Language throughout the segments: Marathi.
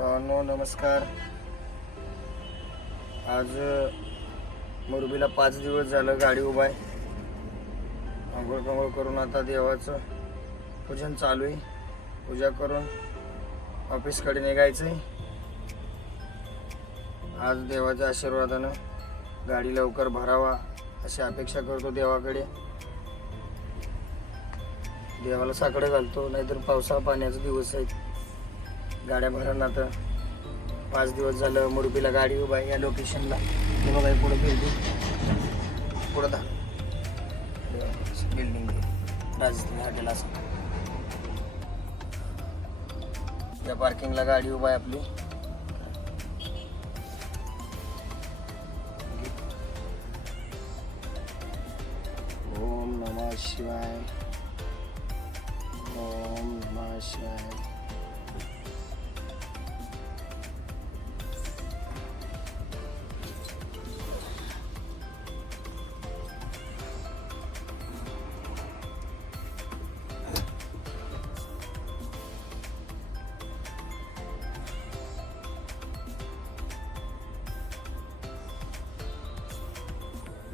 भावांनो नमस्कार. आज मुरबीला पाच दिवस झालं गाडी उभा आहे. आंघोळ कंघोळ करून आता देवाचं पूजन चालू आहे. पूजा करून ऑफिसकडे निघायचं आहे आज देवाच्या आशीर्वादानं गाडी लवकर भरावा अशी अपेक्षा करतो देवाकडे. देवाला साकडं घालतो नाहीतर पावसाळा पाण्याचा दिवस आहेत गाड्या भरणं आता. पाच दिवस झालं मुरबीला गाडी उभा आहे या लोकेशनला हे बघा पुढं बिल्डिंग पुढं धा बिल्डिंग राजस्थान हॉटेल असं. या पार्किंगला गाडी उभा आहे आपली. ओम नमः शिवाय. ओम नमः शिवाय.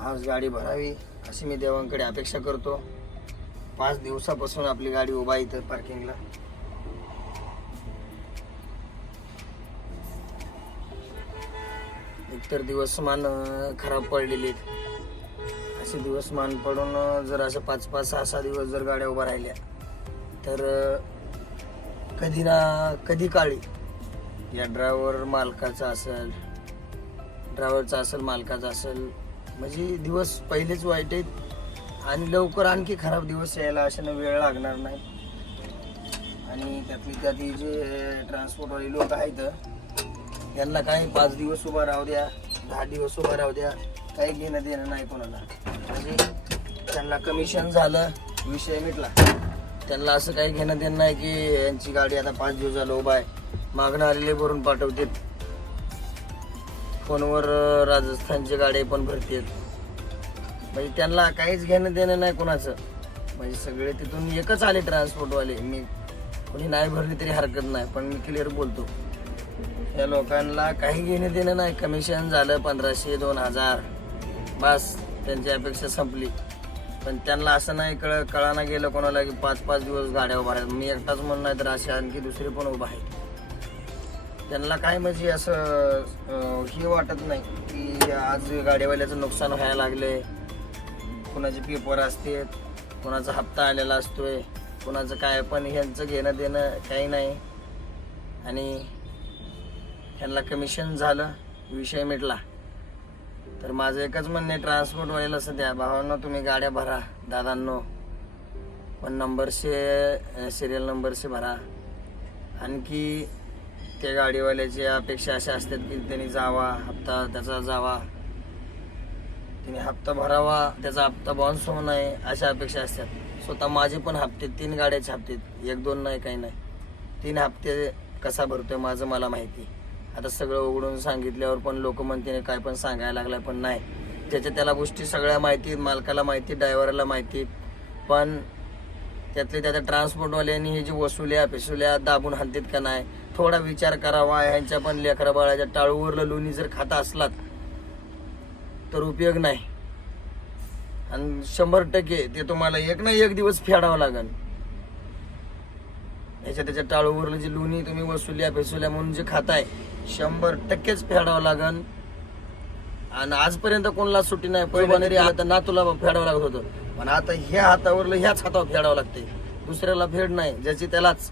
आज गाडी भरावी अशी मी देवांकडे अपेक्षा करतो. पाच दिवसापासून आपली गाडी उभा इथं पार्किंगला एकतर दिवसमान मान खराब पडलेले असे असे दिवसमान पडून जर असं पाच पाच सहा सहा दिवस जर गाड्या उभ्या राहिल्या तर कधी ना कधी काळी या ड्रायव्हर मालकाचा असेल ड्रायव्हरचा असेल मालकाचा असेल म्हणजे दिवस पहिलेच वाईट आहेत. आणि लवकर आणखी खराब दिवस यायला अशाने वेळ लागणार नाही. आणि त्यातली त्यातली जे ट्रान्सपोर्टवाले लोक आहेत त्यांना काही पाच दिवस उभा राहू द्या दहा दिवस उभा राहू द्या काही घेणं देणं नाही कोणाला. म्हणजे त्यांना कमिशन झालं विषय मिटला. त्यांना असं काही घेणं देणं नाही की यांची गाडी आता पाच दिवस झालं उभा आहे. मागणं आलेले भरून पाठवतात फोनवर राजस्थानचे राजस्थानची गाडी पण भरतात म्हणजे त्यांना काहीच घेणं देणं नाही कोणाचं. म्हणजे सगळे तिथून एकच आले ट्रान्सपोर्टवाले मी कोणी नाही भरली तरी हरकत नाही पण मी क्लिअर बोलतो. या लोकांना काही घेणं देणं नाही. कमिशन झालं पंधराशे दोन हजार. बस त्यांची अपेक्षा संपली. पण त्यांना असं नाही कळ कळाना गेलं कोणाला की पाच पाच दिवस गाड्या उभा आहेत मी एकटाच म्हणून नाही तर असे आणखी दुसरे पण उभा आहेत. त्यांना काय म्हणजे असं अं, हे वाटत नाही की आज गाडीवाल्याचं नुकसान व्हायला लागले कुणाचे पेपर असते कुणाचा हप्ता आलेला असतोय कुणाचं काय पण ह्यांचं घेणं देणं काही नाही. आणि ह्यांना कमिशन झालं विषय मिटला. तर माझं एकच म्हणणं आहे ट्रान्सपोर्टवाल्याला सध्या भावांनो तुम्ही गाड्या भरा दादांनो. पण नंबरशे सिरियल नंबरशे भरा. आणखी त्या गाडीवाल्याची अपेक्षा अशा असतात की त्यांनी जावा हप्ता त्याचा जावा. त्यांनी हप्ता भरावा त्याचा हप्ता बाउन्स होऊ नये अशा अपेक्षा असतात. स्वतः माझे पण हप्ते तीन गाड्याचे हप्ते एक दोन नाही काही नाही. तीन हप्ते कसा भरतोय माझं मला माहिती. आता सगळं उघडून सांगितल्यावर पण लोक म्हणते काय पण सांगायला लागलाय पण नाही. ज्याच्या त्याला गोष्टी सगळ्या माहिती मालकाला माहिती ड्रायव्हरला माहिती पण त्यातले त्याच्या ट्रान्सपोर्टवाल्यांनी हे जे वसुल्या पिसुल्या दाबून हाणतात का नाही थोडा विचार करावा ह्यांच्या पण लेकरा बाळाच्या टाळूवरलं लोणी जर खाता असलात तर उपयोग नाही. आणि शंभर टक्के ते तुम्हाला एक ना एक दिवस फेडावं लागेल याच्या त्याच्या टाळूवरलं जे लोणी तुम्ही वसुल्या पेसुल्या म्हणून जे खाताय शंभर टक्केच फेडावं लागेल आणि आजपर्यंत कोणाला सुट्टी नाही पैबानेरी आलं तर ना तुला फेडावं लागत होतं. पण आता ह्या हातावरलं ह्याच हातावर फेडावं लागते दुसऱ्याला फेड नाही ज्याची त्यालाच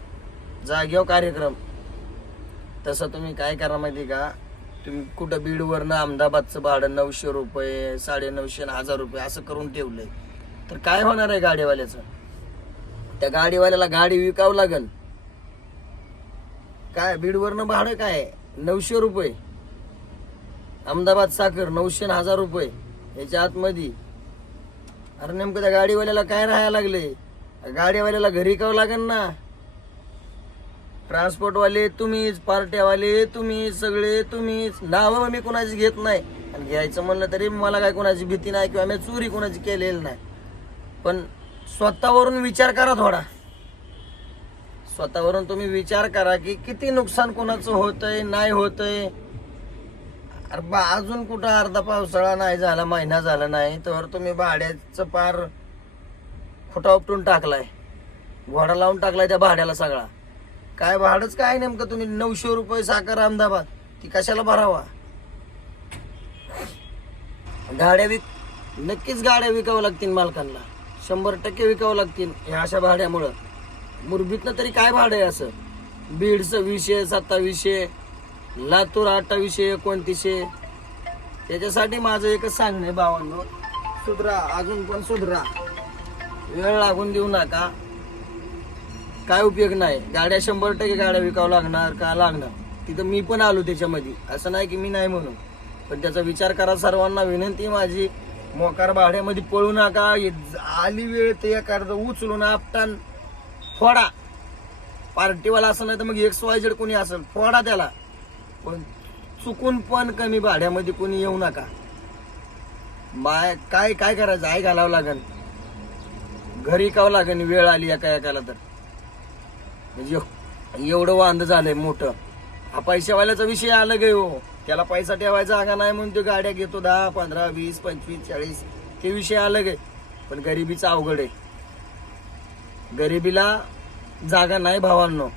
जागेवर कार्यक्रम. तसं तुम्ही काय करा माहिती का? तुम्ही कुठं बीडवरनं अहमदाबादचं भाडं नऊशे रुपये साडे नऊशे आणि हजार रुपये असं करून ठेवलंय. तर काय होणार आहे गाडीवाल्याचं? त्या गाडीवाल्याला गाडी विकावं लागल. काय बीडवरनं भाडं काय? नऊशे रुपये. अहमदाबाद साखर नऊशे हजार रुपये. याच्या आतमध्ये. अरे नेमकं त्या गाडीवाल्याला काय राहायला लागले गाडीवाल्याला घरी विकावं लागेल ना? ट्रान्सपोर्टवाले तुम्हीच पार्ट्यावाले तुम्ही सगळे तुम्हीच नावं मी कोणाची घेत नाही. आणि घ्यायचं म्हणलं तरी मला काय कोणाची भीती नाही किंवा मी चोरी कोणाची केलेली नाही. पण स्वतःवरून विचार करा थोडा. स्वतःवरून तुम्ही विचार करा की किती नुकसान कोणाचं होतंय नाही होतंय. अरे बा अजून कुठं अर्धा पावसाळा नाही झाला महिना झाला नाही तर तुम्ही भाड्याचं पार खोटा उपटून टाकलाय. घोडा लावून टाकलाय त्या भाड्याला सगळा. काय भाडंच काय नेमकं तुम्ही नऊशे रुपये साखर अहमदाबाद? ती कशाला भरावा? गाड्या विक नक्कीच गाड्या विकावं लागतील मालकांना. शंभर टक्के विकावं लागतील ह्या अशा भाड्यामुळं. मुरबीतनं तरी काय भाडं आहे असं? बीडचं विषय सत्तावीसशे लातूर अठ्ठावीसशे एकोणतीसशे. त्याच्यासाठी माझं एकच सांगणं आहे भावांनो. सुधरा अजून पण सुधरा. वेळ लागून देऊ नका. काय उपयोग नाही. गाड्या शंभर टक्के गाड्या विकावं लागणार का लागणार? तिथं मी पण आलो त्याच्यामध्ये. असं नाही की मी नाही म्हणून. पण त्याचा विचार करा सर्वांना. विनंती माझी मोकार भाड्यामध्ये पळू नका. आली वेळ ते एखादं उचलून आपटान फोडा. पार्टीवाला असं नाही तर मग एक्स वाय जेड कोणी असेल फोडा त्याला. पण चुकून पण कमी भाड्यामध्ये कोणी येऊ नका. माय काय काय करायचं? आई घालावं लागेल घरी कावं लागेल वेळ आली एका एकाला तर. म्हणजे एवढं वांद झालंय मोठं. हा पैशावाल्याचा विषय आलं गे हो. त्याला पैसा ठेवायचा जागा नाही म्हणून तो गाड्या घेतो दहा पंधरा वीस पंचवीस चाळीस ते विषय आलं गे. पण गरिबीचा अवघड आहे. गरिबीला जागा नाही भावांनो.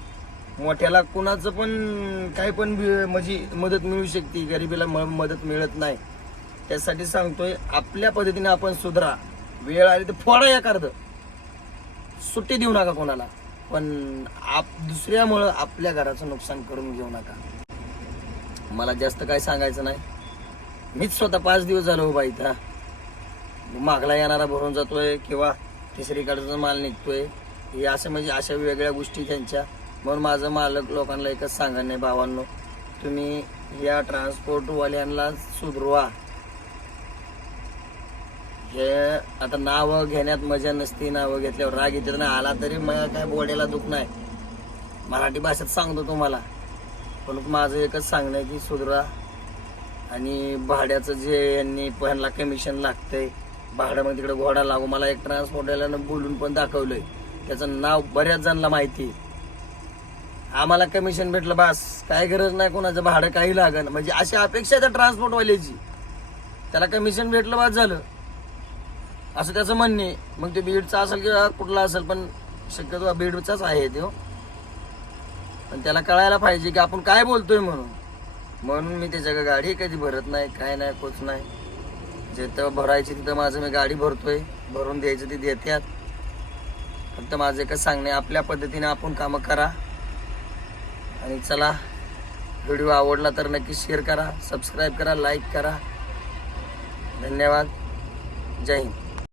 मोठ्याला कुणाचं पण काही पण म्हणजे मदत मिळू शकते. गरिबीला मदत मिळत नाही. त्यासाठी सांगतोय आपल्या पद्धतीने आपण सुधरा. वेळ आली तर फोडा या कर्ज सुट्टी देऊ नका कोणाला. पण आप दुसऱ्यामुळं आपल्या घराचं नुकसान करून घेऊ नका. मला जास्त काय सांगायचं नाही. मीच स्वतः पाच दिवस झालो हो बाई इथं. मागला येणारा भरून जातोय किंवा तिसरीकडचा माल निघतोय. हे असं म्हणजे अशा वेगळ्या गोष्टी त्यांच्या. म्हणून माझं मालक लोकांना एकच सांगा नाही भावांनो. तुम्ही या ट्रान्सपोर्टवाल्यांना सुधरवा. हे आता नावं घेण्यात मजा नसती नावं घेतल्यावर राग येते ना आला तरी मला काय बोलायला दुख नाही. मराठी भाषेत सांगतो तुम्हाला. पण माझं एकच सांगणं आहे की सुधरा आणि भाड्याचं जे यांनी पहिला कमिशन लागतंय भाड्यामध्ये तिकडे घोडा लागू. मला एक ट्रान्सपोर्टवाल्यानं बोलून पण दाखवलंय. त्याचं नाव बऱ्याच जणांना माहिती आहे. आम्हाला कमिशन भेटलं बास. काय गरज नाही कोणाचं भाडं काही लागन. म्हणजे अशी अपेक्षा आहे त्या ट्रान्सपोर्टवाल्याची त्याला कमिशन भेटलं बास झालं. असं त्याचं म्हणणे आहे. मग ते बीडचा असेल किंवा कुठला असेल पण शक्यतो बीडचाच आहे तो. पण त्याला कळायला पाहिजे की आपण काय बोलतोय म्हणून. म्हणून मी त्याच्या गाडी कधी भरत नाही काय नाही कोच नाही. जिथं भरायची तिथं माझं मी गाडी भरतोय. भरून द्यायचं ती देत्यात. फक्त माझं एकच सांगणे आपल्या पद्धतीने आपण कामं करा. आणि चला व्हिडिओ आवडला तर नक्की शेअर करा सबस्क्राईब करा लाईक करा. धन्यवाद. जय हिंद.